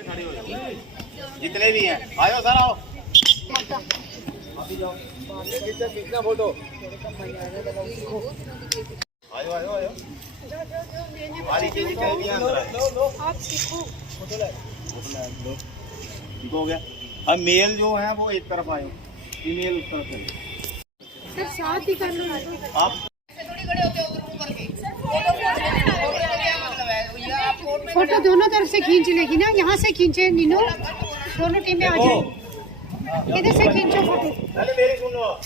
खड़े हो जाओ, जितने भी हैं आयो सर आओ, अभी जाओ खींचना फोटो, आयो आयो आयो, वाली चीज जितने भी हैं अंदर आप सीखो, ठीक हो गया। अब मेल जो है वो एक तरफ आए, फीमेल उस तरफ है, सर साथ ही कर लो आप फोटो दोनों तरफ से खींच लेगी ना, यहाँ से खींचे नीनो, दोनों टीमें आ जाए, इधर से खींचो फोटो। पहले मेरी सुनो,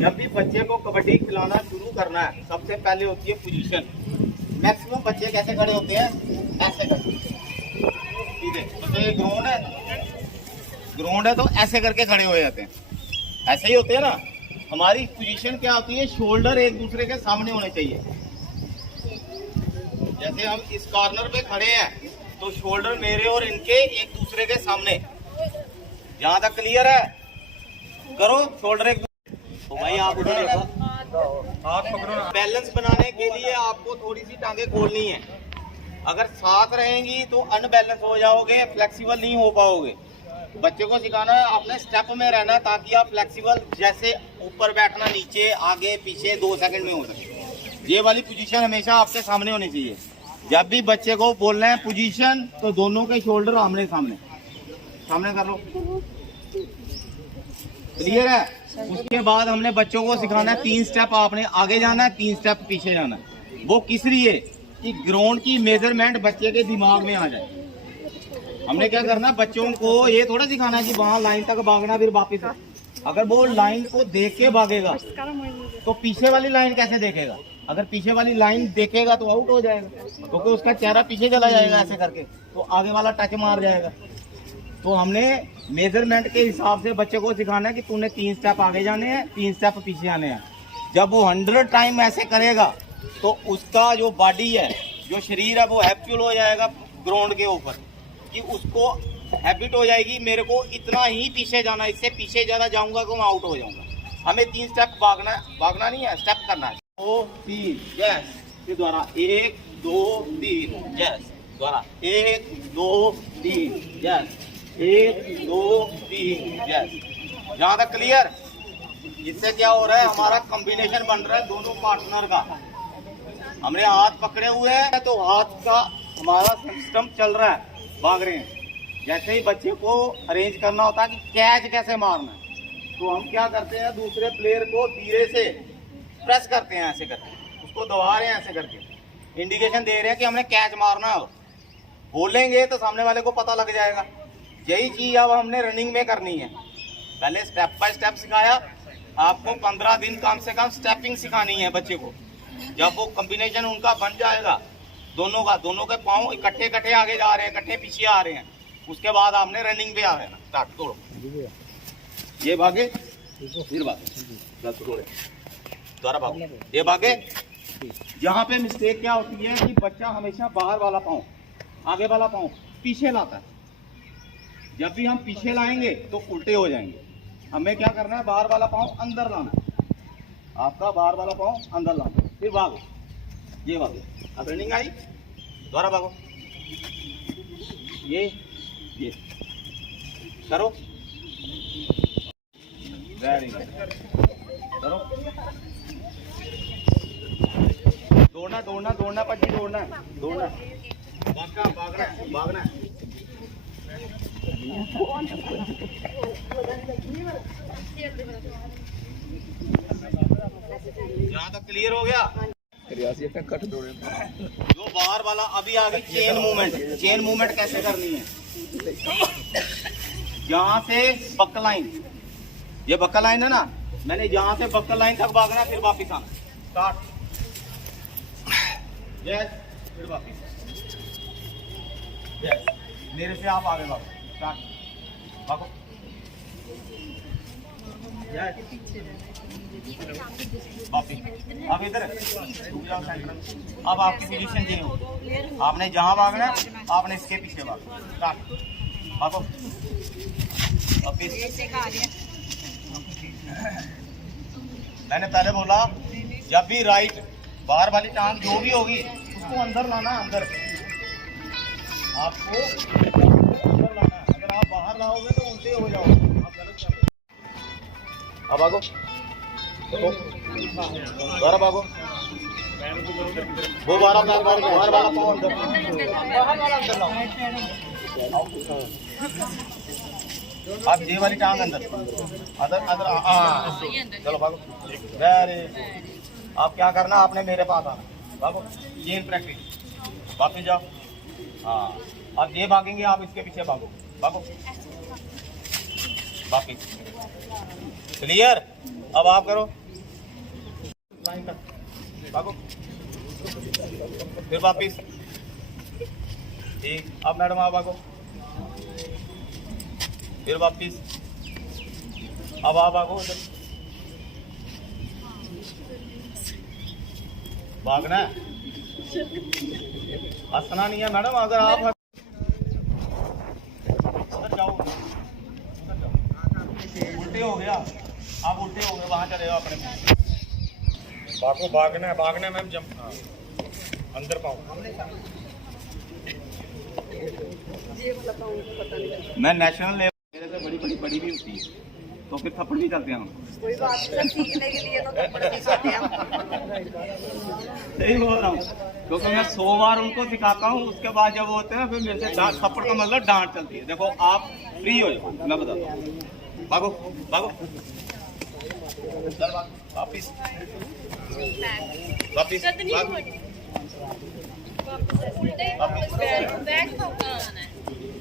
जब भी बच्चे को कबड्डी खिलाना शुरू करना है सबसे पहले होती है पोजीशन। मैक्सिमम बच्चे कैसे खड़े होते हैं, ऐसे करके, ठीक है। तो ये ग्राउंड है तो ऐसे करके खड़े हो जाते हैं, ऐसे ही होते हैं ना। हमारी पोजीशन क्या होती है, शोल्डर एक दूसरे के सामने होने चाहिए। जैसे हम इस कॉर्नर पे खड़े हैं तो शोल्डर मेरे और इनके एक दूसरे के सामने, यहाँ तक क्लियर है, करो शोल्डर एक। तो भाई आप उधर हाथ पकड़ो। बैलेंस बनाने के लिए आपको थोड़ी सी टांगे खोलनी है, अगर साथ रहेंगी तो अनबैलेंस हो जाओगे, फ्लेक्सिबल नहीं हो पाओगे। बच्चे को सिखाना है आपने स्टेप में रहना है ताकि आप फ्लेक्सिबल, जैसे ऊपर बैठना, नीचे आगे पीछे 2 सेकंड में हो सके। ये वाली पोजीशन हमेशा आपके सामने होनी चाहिए। जब भी बच्चे को बोलना है पोजीशन तो दोनों के शोल्डर आमने सामने, सामने कर लो, क्लियर है। उसके बाद हमने बच्चों को सिखाना है 3 स्टेप आपने आगे जाना है, 3 स्टेप पीछे जाना है। वो किस लिए, कि ग्राउंड की मेजरमेंट बच्चे के दिमाग में आ जाए। हमने क्या करना, बच्चों को ये थोड़ा सिखाना है कि वहाँ लाइन तक भागना फिर वापिस। अगर वो लाइन को देख के भागेगा तो पीछे वाली लाइन कैसे देखेगा, अगर पीछे वाली लाइन देखेगा तो आउट हो जाएगा, क्योंकि उसका चेहरा पीछे चला जाएगा ऐसे करके, तो आगे वाला टच मार जाएगा। तो हमने मेजरमेंट के हिसाब से बच्चे को सिखाना है कि तूने 3 स्टेप आगे जाने हैं, 3 स्टेप पीछे आने हैं। जब वो 100 टाइम ऐसे करेगा तो उसका जो बॉडी है, जो शरीर है, वो हैबिचुअल हो जाएगा ग्राउंड के ऊपर, कि उसको हैबिट हो जाएगी मेरे को इतना ही पीछे जाना, इससे पीछे ज्यादा जाऊंगा तो मैं आउट हो जाऊंगा। हमें 3 स्टेप भागना नहीं है, स्टेप करना है। 2 3 यस, फिर द्वारा 1 2 3 यस, द्वारा 1 2 3 यस, 1 2 3 यस। जहाँ तक क्लियर। इससे क्या हो रहा है, हमारा कॉम्बिनेशन बन रहा है दोनों पार्टनर का। हमने हाथ पकड़े हुए हैं तो हाथ का हमारा सिस्टम चल रहा है, भाग रहे हैं। जैसे ही बच्चे को अरेंज करना होता है कि कैच कैसे मारना है, तो हम क्या करते हैं, दूसरे प्लेयर को धीरे से प्रेस करते हैं, ऐसे करके उसको दबा रहे हैं, ऐसे करके इंडिकेशन दे रहे हैं कि हमने कैच मारना है। बोलेंगे तो सामने वाले को पता लग जाएगा। यही चीज अब हमने रनिंग में करनी है। पहले स्टेप बाय स्टेप सिखाया आपको, 15 दिन कम से कम स्टेपिंग सिखानी है बच्चे को। जब वो कॉम्बिनेशन उनका बन जाएगा, दोनों के पाँव इकट्ठे इकट्ठे आगे जा रहे हैं, इकट्ठे पीछे आ रहे हैं, उसके बाद आपने रनिंग पे आ रहे हैं। स्टार्ट करो, ये भागे फिर भागे, दोबारा भागो, ये भागे। यहाँ पे मिस्टेक क्या होती है कि बच्चा हमेशा बाहर वाला पाँव, आगे वाला पाँव पीछे लाता है। जब भी हम पीछे लाएंगे तो उल्टे हो जाएंगे। हमें क्या करना है, बाहर वाला पाँव अंदर लाना है, आपका बाहर वाला पाँव अंदर लाना, फिर भागो, ये भागो। अब रनिंग आई, दोबारा भागो, ये करो, वेरी गुड, करो। दौड़ना दौड़ना दौड़ना, पच्ची दौड़ना दौड़ना, भागना है। यहाँ तक क्लियर हो गया। जो बाहर वाला, अभी आगे चेन मूवमेंट कैसे करनी है। यहाँ से बक्कल लाइन, ये बक्कल लाइन है ना, मैंने यहाँ से बक्कल लाइन तक भागना, फिर वापिस आना। स्टार्ट, यस, फिर वापिस, यस, मेरे से आप आगे भागो। स्टार्ट, भागो, यस, वापिस। अब इधर अब आपकी पोजीशन चेंज हो, आपने जहाँ भागना आपने इसके पीछे भागना। स्टार्ट, भागो, वापिस। मैंने पहले बोला जब भी राइट बाहर वाली टांग जो भी होगी उसको अंदर लाना, अंदर आपको अंदर लाना है। अगर आप बाहर लाओगे तो उल्टे हो जाओगे, आप गलत कर रहे हो। अब भागो, देखो बारह भागो, वो बारह बाहर वाला पाँव अंदर, बाहर वाला अंदर लाओ। आप ये वाली टांग अंदर अंदर अंदर, हाँ चलो भागो। वेरी, आप क्या करना, आपने मेरे पास आना, भागो। ये प्रैक्टिस, वापस जाओ। हाँ, अब ये भागेंगे, आप इसके पीछे भागो, भागो वापस। क्लियर? अब आप करो लाइन तक, भागो, फिर वापस। ठीक, अब मैडम आप भागो, फिर वापस। अब आप भागो उधर, भागना है, हंसना नहीं है मैडम। अगर आप उधर जाओ, उधर जाओ, उल्टे हो गया, आप उल्टे हो गए, वहां चले जाओ अपने। बाको भागना है मैम, जंप अंदर पाओ। मैं नेशनल लेवल मेरे से बड़ी भी होती है, तो फिर थप्पड़ भी चलते हैं हम। कोई बात नहीं, सीखने के लिए तो थप्पड़ भी खाते हैं। सही बोल रहा हूँ, क्योंकि मैं 100 बार उनको सिखाता हूँ, उसके बाद जब वो होते हैं फिर मेरे से थप्पड़ का मतलब डांट चलती है। देखो आप फ्री हो जाओ, मैं बताता हूँ। भागो भागो, वापिस वापिस,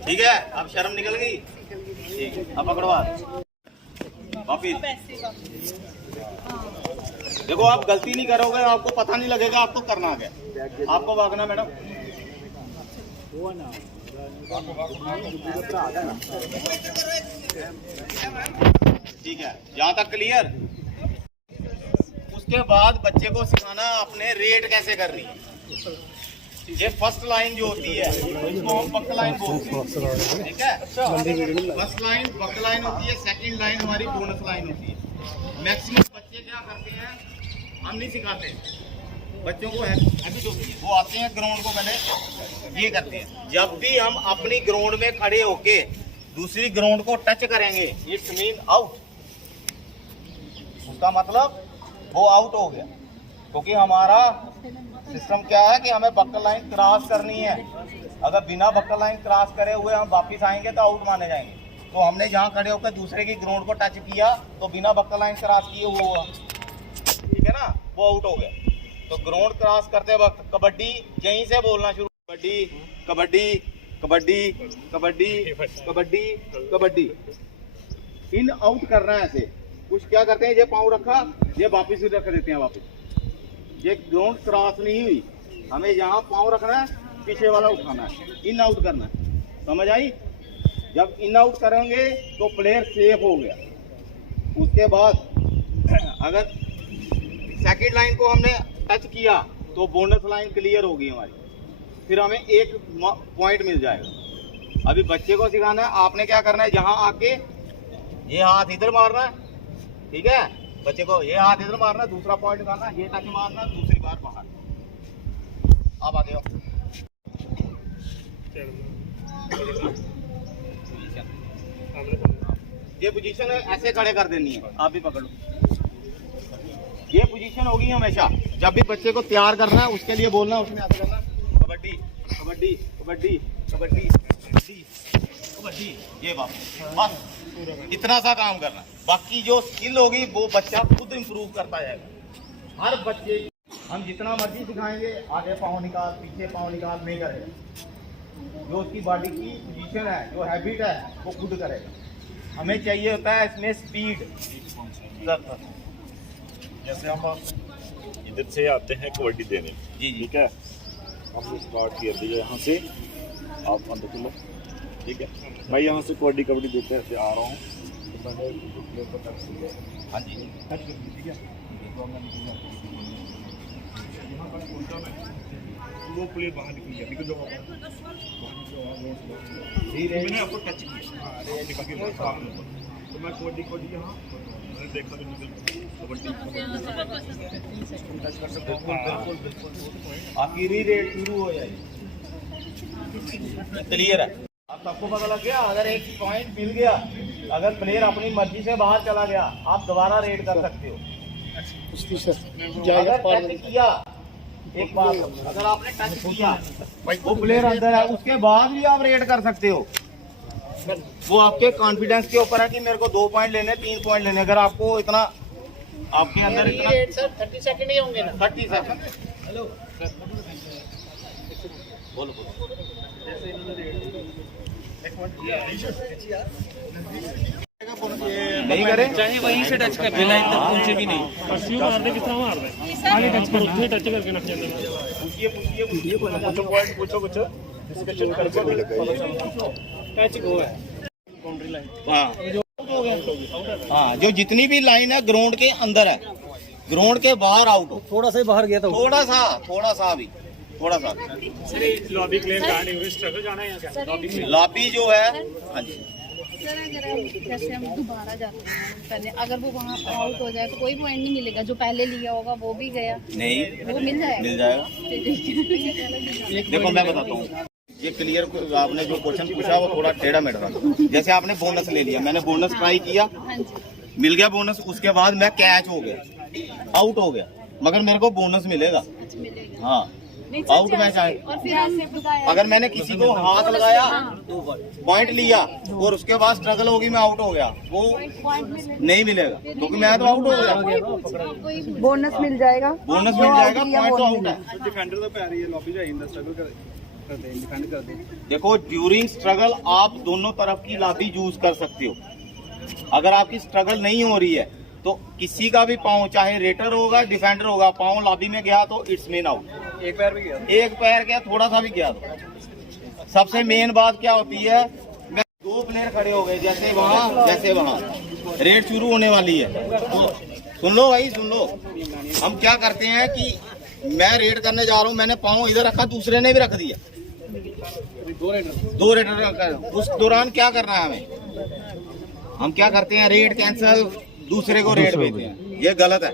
ठीक है। अब शर्म निकल गई, ठीक है। अब पकड़ो वापिस। देखो आप गलती नहीं करोगे, आपको पता नहीं लगेगा आपको करना है। आपको भागना मैडम, ठीक है, यहाँ तक क्लियर। उसके बाद बच्चे को सिखाना अपने रेट कैसे करनी है। ये फर्स्ट लाइन जो होती है इसको हम बक लाइन बोलते हैं, ठीक है। फर्स्ट लाइन बक लाइन होती है, सेकंड लाइन हमारी बोनस लाइन होती है। मैक्सिमम बच्चे क्या करते हैं, हम नहीं सिखाते बच्चों को, हैबिट होती है, वो आते हैं ग्राउंड को पहले ये करते हैं। जब भी हम अपनी ग्राउंड में खड़े होके दूसरी ग्राउंड को टच करेंगे, इट्स मीन आउट। उसका मतलब वो आउट हो गया, क्योंकि हमारा सिस्टम क्या है कि हमें बक्कल लाइन क्रॉस करनी है। अगर बिना बक्कल लाइन क्रॉस करे हुए हम वापस आएंगे तो आउट माने जाएंगे। तो हमने जहाँ खड़े होकर दूसरे की ग्राउंड को टच किया तो बिना बक्कल लाइन क्रॉस किए वो हुआ, ठीक है ना, वो आउट हो गया। तो ग्राउंड क्रॉस करते वक्त कबड्डी यहीं से बोलना शुरू, कबड्डी कबड्डी कबड्डी कबड्डी कबड्डी कबड्डी। इन आउट करना है ऐसे। कुछ क्या करते हैं, ये पाँव रखा, ये वापिस रख देते हैं वापिस। ये ग्राउंड क्रॉस नहीं हुई, हमें यहाँ पाँव रखना है, पीछे वाला उठाना है, इन आउट करना है। समझ आई? जब इन आउट करेंगे तो प्लेयर सेफ हो गया। उसके बाद अगर सेकंड लाइन को हमने टच किया तो बोनस लाइन क्लियर होगी हमारी, फिर हमें एक पॉइंट मिल जाएगा। अभी बच्चे को सिखाना है, आपने क्या करना है, यहाँ आके ये हाथ इधर मारना है, ठीक है। बच्चे को ये हाथ इधर मारना, दूसरा पॉइंट करना, ये टच मारना, दूसरी बार बाहर। आप आगे आओ, ये पोजीशन है, ऐसे खड़े कर देनी है। आप भी पकड़ो, ये पोजीशन होगी हमेशा। जब भी बच्चे को तैयार करना है उसके लिए बोलना, उसमें ऐसे करना, कबड्डी कबड्डी कबड्डी कबड्डी कबड्डी कबड्डी, ये बस इतना सा काम करना। बाकी जो स्किल होगी वो बच्चा खुद इंप्रूव करता जाएगा। हर बच्चे हम जितना मर्जी सिखाएंगे, आगे पाँव निकाल, पीछे पाँव निकाल नहीं करेगा। जो उसकी बॉडी की पोजीशन है, जो हैबिट है, वो खुद करेगा। हमें चाहिए होता है इसमें स्पीड। जैसे हम इधर से आते हैं कबड्डी देने, जी जी, ठीक है, हम स्टार्ट कर दिए यहाँ से, आप अंदर चलो, ठीक है। मैं यहाँ से कबड्डी कबड्डी देते ऐसे आ रहा हूँ, तो मैंने हाँ जी, टच कर दी, ठीक है। यहाँ पर पहुँचा मैं, वो प्लेयर बाहर निकल गया, निकल जाओ मैंने आपको टच किया, निकल के तो मैं कबड्डी कबड्डी यहाँ मैंने देखा तो निकल कबड्डी टच कर सकते हो। बिल्कुल बिल्कुल, आपकी री रेट शुरू हो जाएगी। क्लियर है। अब सबको पता लग गया, अगर एक पॉइंट मिल गया, अगर प्लेयर अपनी मर्जी से बाहर चला गया, आप दोबारा रेड कर सकते हो। अगर टच किया, एक बात, अगर आपने टच किया वो प्लेयर अंदर है, उसके बाद भी आप रेड कर सकते हो। वो आपके कॉन्फिडेंस के ऊपर है कि मेरे को 2 पॉइंट लेने, 3 पॉइंट लेने। अगर आपको इतना आपके अंदर इतना 30 सेकंड ही होंगे ना। 30 सेकंड। हेलो बोलो नहीं करे, चाहे वहीं से टच कर दे, लाइन तक पहुंचे भी नहीं। अस्सी मार दे, कितना मार दे, आगे टच कर, उसने टच करके ना जाने। पूछिए पूछो पॉइंट पूछो कुछ डिस्कशन करके टच गो है बाउंड्री लाइन। हाँ, जो जितनी भी लाइन है ग्राउंड के अंदर है, ग्राउंड के बाहर आउट हो। थोड़ा सा ही बाहर गया था, थोड़ा सा भी, थोड़ा सा। लॉबी क्लियर कहानी हुई, स्ट्रगल जाना है या क्या? Lobby clear. लॉबी जो है, हाँ जी, सर अगर हम जैसे हम दोबारा जाते हैं पहले, अगर वो वहाँ आउट हो जाए तो कोई पॉइंट नहीं मिलेगा। जो पहले लिया होगा वो भी गया, नहीं वो मिल जाएगा। मिल जाएगा। देखो मैं बताता हूँ, ये क्लियर आपने जो क्वेश्चन पूछा वो थोड़ा टेढ़ा मेढ़ा था। जैसे आपने बोनस ले लिया, मैंने बोनस ट्राई किया, हाँ जी, मिल गया बोनस, उसके बाद मैं कैच हो गया, आउट हो गया, मगर मेरे को बोनस मिलेगा। अच्छा मिलेगा। हाँ, आउट मैच आए। और फिर आपने बताया अगर मैंने किसी को हाथ लगाया, पॉइंट लिया और उसके बाद स्ट्रगल होगी, मैं आउट हो गया, वो नहीं मिलेगा क्योंकि मैं तो आउट हो गया। बोनस मिल जाएगा। बोनस मिल जाएगा, पॉइंट तो आउट है। डिफेंडर तो पै रही है, लॉबी जाए इंदा स्ट्रगल कर दे, डिफेंड कर दे। देखो ड्यूरिंग स्ट्रगल आप दोनों तरफ की लॉबी यूज कर सकते हो। अगर आपकी स्ट्रगल नहीं हो रही है तो किसी का भी पाँव, चाहे रेटर होगा डिफेंडर होगा, पाँव लॉबी में गया तो इट्स मेन आउट। एक पैर भी गया, एक पैर गया, थोड़ा सा भी गया तो। सबसे मेन बात क्या होती है, मैं 2 प्लेयर खड़े हो गए, जैसे वहाँ रेड शुरू होने वाली है, तो सुन लो भाई, सुन लो। हम क्या करते हैं कि मैं रेड करने जा रहा हूँ, मैंने पाँव इधर रखा, दूसरे ने भी रख दिया, 2 रेडर रखा। उस दौरान क्या करना है हमें, हम क्या करते हैं, रेड कैंसिल, दूसरे को रेड भेजते हैं। ये गलत है,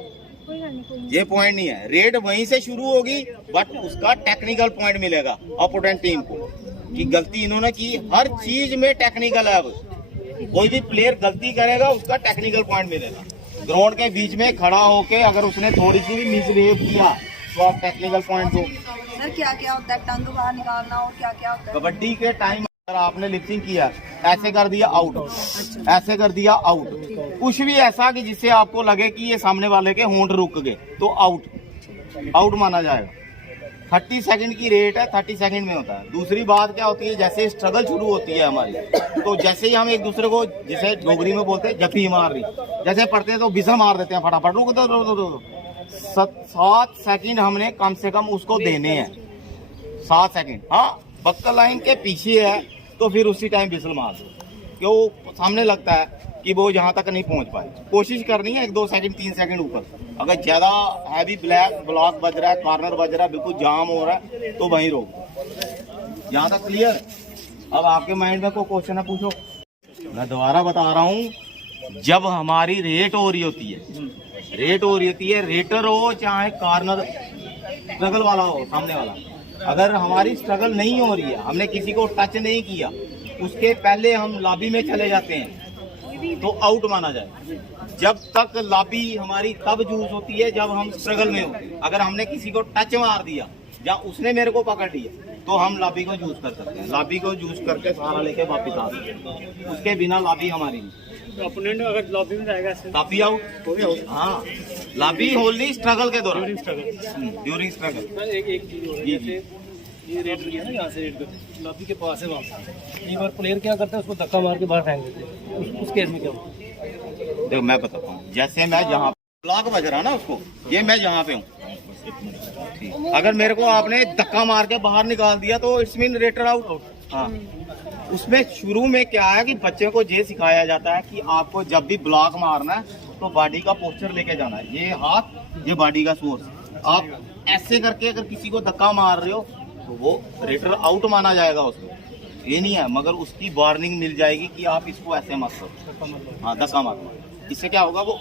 ये पॉइंट नहीं है। रेड वहीं से शुरू होगी, बट उसका टेक्निकल पॉइंट मिलेगा अपोनेंट टीम को, कि गलती इन्होंने की। हर चीज में टेक्निकल है। अब कोई भी प्लेयर गलती करेगा, उसका टेक्निकल पॉइंट मिलेगा। ग्राउंड के बीच में खड़ा होके अगर उसने थोड़ी सी भी मिसबिहेव किया तो आप टेक्निकल पॉइंट दो। सर क्या क्या होता है, टंग बाहर निकालना और क्या क्या होता है? कबड्डी के टाइम अगर आपने लिफ्टिंग किया, ऐसे कर दिया आउट, ऐसे कर दिया आउट, कुछ भी ऐसा कि जिससे आपको लगे कि ये सामने वाले के होंठ रुक गए तो आउट माना जाएगा। 30 सेकंड की रेट है, 30 सेकंड में होता है। दूसरी बात क्या होती है, जैसे स्ट्रगल शुरू होती है हमारी, तो जैसे ही हम एक दूसरे को, जिसे डोगरी में बोलते हैं जफी मार रही, जैसे पढ़ते हैं तो बिसल मार देते हैं फटाफट, रुक दो। 7 सेकंड हमने कम से कम उसको देने हैं, 7 सेकंड। हाँ, बक्कल लाइन के पीछे है तो फिर उसी टाइम बिसल मार दो, क्यों सामने लगता है कि वो जहाँ तक नहीं पहुँच पाए। कोशिश करनी है 1-2 सेकंड 3 सेकंड ऊपर। अगर ज्यादा हैवी ब्लॉक बज रहा है, कॉर्नर बज रहा है, बिल्कुल जाम हो रहा है, तो वहीं रोक। यहाँ तक क्लियर। अब आपके माइंड में कोई क्वेश्चन है, पूछो। मैं दोबारा बता रहा हूँ, जब हमारी रेट हो रही होती है, रेटर हो चाहे कॉर्नर स्ट्रगल वाला हो, सामने वाला, अगर हमारी स्ट्रगल नहीं हो रही है, हमने किसी को टच नहीं किया, उसके पहले हम लॉबी में चले जाते हैं तो आउट माना जाए। जब तक लॉबी हमारी तब यूज होती है जब हम स्ट्रगल में होते हैं। अगर हमने किसी को टच मार दिया या उसने मेरे को पकड़ लिया तो हम लॉबी को यूज कर सकते हैं। लॉबी को यूज करके सहारा लेके वापस आ सकते हैं, उसके बिना लॉबी हमारी नहीं। तो अपोनेंट अगर लॉबी में जाएगा काफी आउट। हाँ, लॉबी होल्डी स्ट्रगल के दौरान, ड्यूरिंग स्ट्रगल। एक चीज हो रही है, जैसे ये रेड किया ना, यहाँ से रेड कर, लॉबी के पास है वहाँ से, एक बार प्लेयर क्या करता है, उसको धक्का मार के बाहर फेंक देते हैं। उस केस में क्या होता है? देखो मैं बताता हूँ, जैसे मैं जहाँ ब्लॉक बज रहा ना उसको, ये मैं जहाँ पे हूँ, अगर मेरे को आपने धक्का मार के बाहर निकाल दिया तो इट्स मीन रेटर आउट। हाँ, उसमें शुरू में क्या है कि बच्चे को ये सिखाया जाता है कि आपको जब भी ब्लॉक मारना है तो बॉडी का पोस्चर लेके जाना है। ये हाथ, ये बॉडी का सोर्स। आप ऐसे करके अगर किसी को धक्का मार रहे हो तो वो रेटर आउट माना जाएगा उसको, ये नहीं है। मगर उसकी वार्निंग मिल जाएगी कि आप इसको ऐसे मत करो। हाँ, धक्का मारो। इससे क्या होगा, वो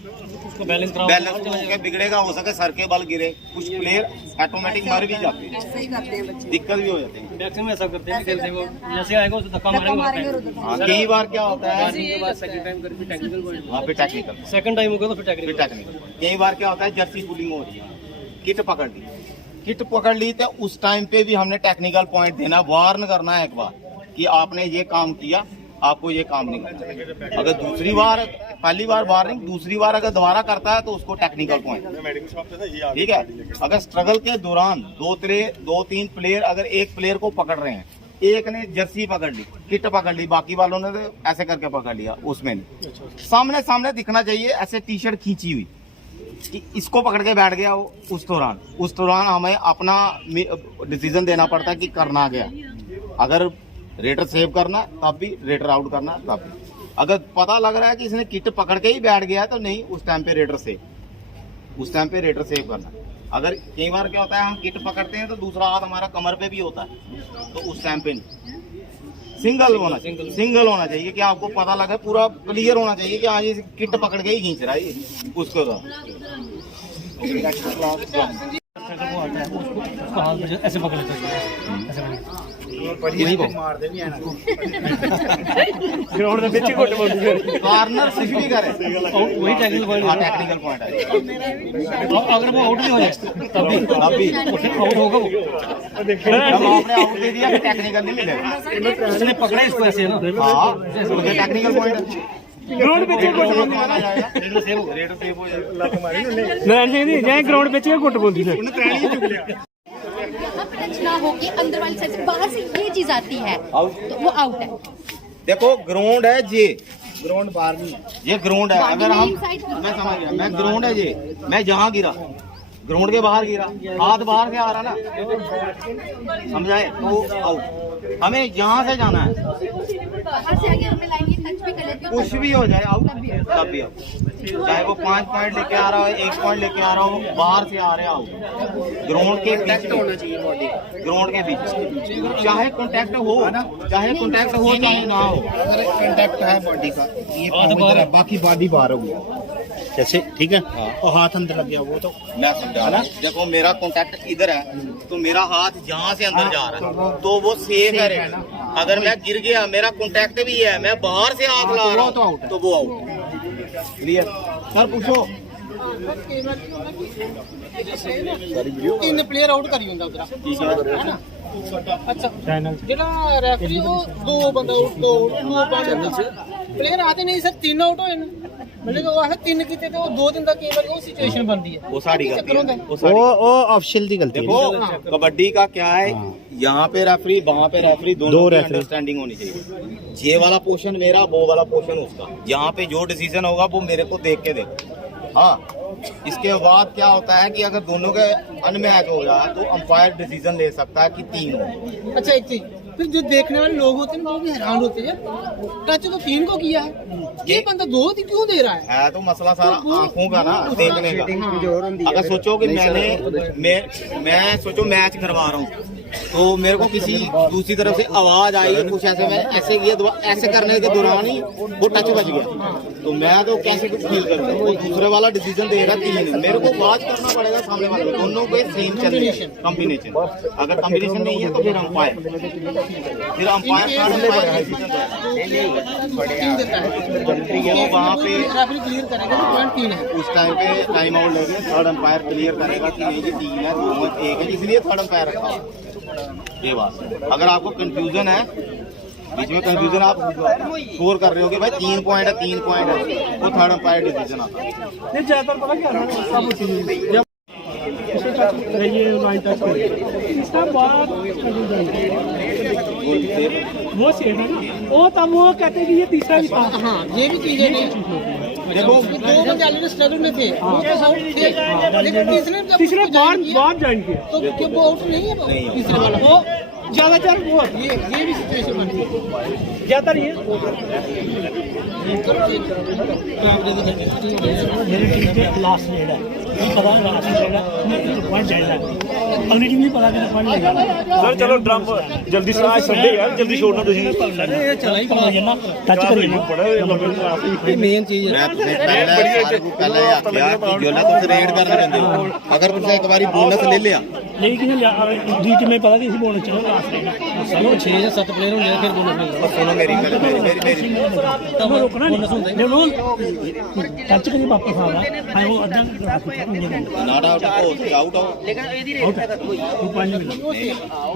उसको बैलेंस कराओ। बैलेंस बिगड़ेगा, हो सके सर के बल गिरे, कुछ प्लेयर ऑटोमेटिक मर भी जाते हैं, ऐसे ही करते हैं बच्चे। दिक्कत भी हो जाती है। मैक्सिमम ऐसा करते हैं, खेलते वो जैसे आएगा उसको धक्का धक्का मारेंगे मारेंगे। और उधर हाँ, कई बार क्या होता है, सेकंड टाइम करके टेक्निकल पॉइंट, वहाँ पे टेक्निकल, सेकंड टाइम होगा तो फिर फिर टेक्निकल। टेक्निकल। कई बार क्या होता है, जर्सी पुलिंग हो रही है, किट पकड़ ली, किट पकड़ ली तो उस टाइम पे भी हमने टेक्निकल पॉइंट देना, वार्न करना है एक बार कि आपने ये काम किया, आपको ये काम नहीं करना। अगर दूसरी बार, पहली बार वार्निंग, दूसरी बार अगर दोबारा करता है तो उसको टेक्निकल पॉइंट, ठीक है। अगर स्ट्रगल के दौरान दो तीन प्लेयर, अगर एक प्लेयर को पकड़ रहे हैं, एक ने जर्सी पकड़ ली, किट पकड़ ली, बाकी वालों ने तो ऐसे करके पकड़ लिया, उसमें नहीं, सामने सामने दिखना चाहिए, ऐसे टी शर्ट खींची हुई कि इसको पकड़ के बैठ गया वो, उस दौरान हमें अपना डिसीजन देना पड़ता है कि करना क्या। अगर रेडर सेव करना तब भी, रेडर आउट करना तब भी। अगर पता लग रहा है कि इसने किट पकड़ के ही बैठ गया है तो नहीं, उस टाइम पे रेडर सेव, उस टाइम पे रेडर सेव करना। अगर कई बार क्या होता है, हम किट पकड़ते हैं तो दूसरा हाथ हमारा कमर पे भी होता है, तो उस टाइम पे नहीं, सिंगल होना चाहिए, सिंगल होना चाहिए कि आपको पता लगे, पूरा क्लियर होना चाहिए कि हाँ ये किट पकड़ के ही खींच रहा है ये, उसको उसको हाथ में ऐसे पकड़ लेते हैं, ऐसे पकड़ ग्राउंड में बिच्ची कोट बोल दिया कॉर्नर कुछ भी करे, वही टेक्निकल पॉइंट। हाँ, टेक्निकल पॉइंट है। अगर वो आउट भी हो जाए तब भी आउट होगा वो, जब आपने आउट दे दिया फिर टेक्निकल नहीं मिलेगा, उसने पकड़ा इसको ऐसे ना। हाँ, मुझे टेक्निकल पॉइंट है। ग्राउंड पे रेडर सेव हो जाएगा। नहीं जाए ग्राउंड पे कोट बोल दी यहाँ पे टच ना हो के अंदर वाली साइड से बाहर से ये चीज आती है तो वो आउट है। देखो ग्राउंड है ये, ग्राउंड बाहर नहीं है, ये ग्राउंड है। अगर हम, साइड मैं समझ गया, मैं ग्राउंड है ये, मैं जहाँ गिरा ग्राउंड के बाहर गिरा, हाथ बाहर से आ रहा ना, समझाए, तो आउट। हमें यहाँ से जाना है, बाहर से आगे हमें लाइन की टच भी कर लेती हूँ, कुछ भी हो जाए आउट, तब भी आउट। चाहे वो 5 पॉइंट लेके आ रहा है, 1 पॉइंट लेके आ रहा हो, बाहर से आ रहे आउट। ग्राउंड के बीच होना चाहिए, ग्राउंड के बीच, चाहे कॉन्टैक्ट हो, चाहे कॉन्टैक्ट हो चाहे ना हो, अगर कांटेक्ट है बॉडी का, ये इधर है, बाकी बॉडी बाहर होगी जैसे, ठीक है, और हाथ अंदर लग गया वो तो मैं समझा ना। देखो मेरा कॉन्टैक्ट इधर है तो मेरा हाथ जहाँ से अंदर जा रहा है तो वो सेफ है रेड। अगर मैं गिर गया, मेरा कॉन्टैक्ट भी है, मैं बाहर से हाथ ला रहा हूँ तो वो आउट। क्लियर सर, पूछो। 3 प्लेयर आउट करी ਹੁੰਦਾ ਉਧਰ, ठीक है, ਅੱਛਾ ਜਿਹੜਾ ਰੈਫਰੀ ਉਹ 2 ਬੰਦਾ ਆਊਟ, 2 ਪਲੇਅਰ ਆਤੇ ਨਹੀਂ ਸਰ, 3 ਆਊਟ ਹੋਏ ਨੇ, मतलब वो है 3 ਕੀਤੇ ਤੇ ਉਹ 2 ਦਿਨ ਦਾ ਕੇਵਲ ਉਹ ਸਿਚੁਏਸ਼ਨ ਬਣਦੀ ਹੈ, वो साड़ी चक्कर होता है। वो ऑफिशियल की गलती देखो कबड्डी का क्या है, यहाँ पे रेफरी, वहाँ पे रेफरी, दोनों की अंडरस्टैंडिंग होनी चाहिए। ये वाला पोर्शन मेरा, वो वाला पोर्शन उसका, यहाँ पे जो डिसीजन होगा वो मेरे को देख के देखो। हाँ, इसके बाद क्या होता है कि अगर दोनों के अनमैच हो जाए तो अंपायर डिसीजन ले सकता है कि 3 हो। अच्छा एक चीज, फिर जो देखने वाले लोग होते हैं वो भी हैरान होते हैं, टच तो 3 को किया है, ये बंदा 2 क्यों दे रहा है? तो मसला सारा आंखों का ना, देखने का। अगर सोचो कि मैं सोचो मैच करवा रहा हूँ तो मेरे को किसी दूसरी तरफ से आवाज आई, कुछ ऐसे, मैं ऐसे किया, ऐसे करने के दौरान ही वो टच बच गया, तो मैं तो कैसे कुछ फील करता हूँ। दूसरे वाला डिसीजन दे रहा 3, मेरे को बात करना पड़ेगा सामने वाले को, दोनों के सेम चले कॉम्बिनेशन। अगर कॉम्बिनेशन नहीं है तो फिर अंपायर वहाँ पे रेफरी क्लियर करेगा कि पॉइंट 3 है, उस टाइम पे टाइम आउट लेके थर्ड अंपायर क्लियर करेगा कि नहीं, 3 है, 2 है, 1 है, इसलिए थर्ड अंपायर रखा। ये बात, अगर आपको कंफ्यूजन है, बीच में कंफ्यूजन, आप स्कोर कर रहे हो कि भाई 3 पॉइंट है, 3 पॉइंट है, वो थर्ड अंपायर डिसीजन आता है। नहीं ज्यादातर पता क्या है, सब जब ये लाइन टच करेगी इसका बाद वो सेफ है ना, वो तब वो कहते हैं कि ये तीसरा भी था। हाँ ये भी चीजें नहीं, देखो 2 बंदे ऑलरेडी स्ट्रगल में थे, वो तो आउट थे, लेकिन तीसरे बाहर ज्वाइन किया तो क्या वो आउट नहीं है? तीसरे वाला वो ज्यादातर वो ये भी सिचुएशन बनी। ज्यादा नहीं है मेरी टीम के लास्ट रेड है नहीं पता लास्ट रेड है पॉइंट चाहिए अगली टीम नहीं पता कि पॉइंट लेगा सर चलो ड्रम जल्दी से आज संडे यार जल्दी छोड़ना तुझे ये चला ही पड़ा है ना टच करिए ना ये मेन चीज है पहले आख्या कि जोला तुम रेड कर लेंदे हो अगर तुम एक बारी बोनस ले लिया लेकिन दूसरी टीम में पता कि इसी बोनस चलो लास्ट रेड चलो 6 या 7 प्लेयर होंगे फिर बोनस मिलेगा सुनो मेरी तब रोकना बोनस होता है लो टच करिए वापस आ रहा है वो अड्डा नॉट आउट आउट लेकिन ਇਹਦੀ ਰੇਟ ਦਾ कोई पॉइंट मिला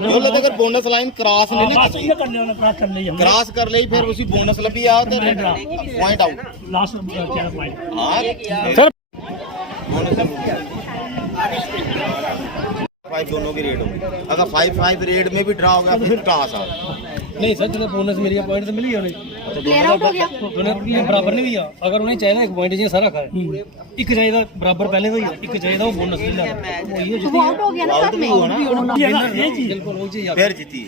जोला अगर बोनस लाइन क्रॉस नहीं ना ये करने वाला क्रॉस कर लिया क्रॉस कर ली फिर उसी बोनस लभी आ तो पॉइंट आउट लास्ट क्या पॉइंट हां सर फाइव दोनों की रेट हो अगर 5-5 रेट में भी ड्रा हो गया फिर टॉस आ नहीं सर चलो बोनस मिल गया पॉइंट तो मिल गया उन्हें प्लेयर आउट हो गया दोनों बराबर नहीं हुआ अगर उन्हें चाहिए एक पॉइंट जी सारा खाए एक चाहिए बराबर पहले तो ही एक चाहिए वो बोनस ले लिया वो आउट हो गया ना साथ में ये चीज बिल्कुल वो चीज फिर जीती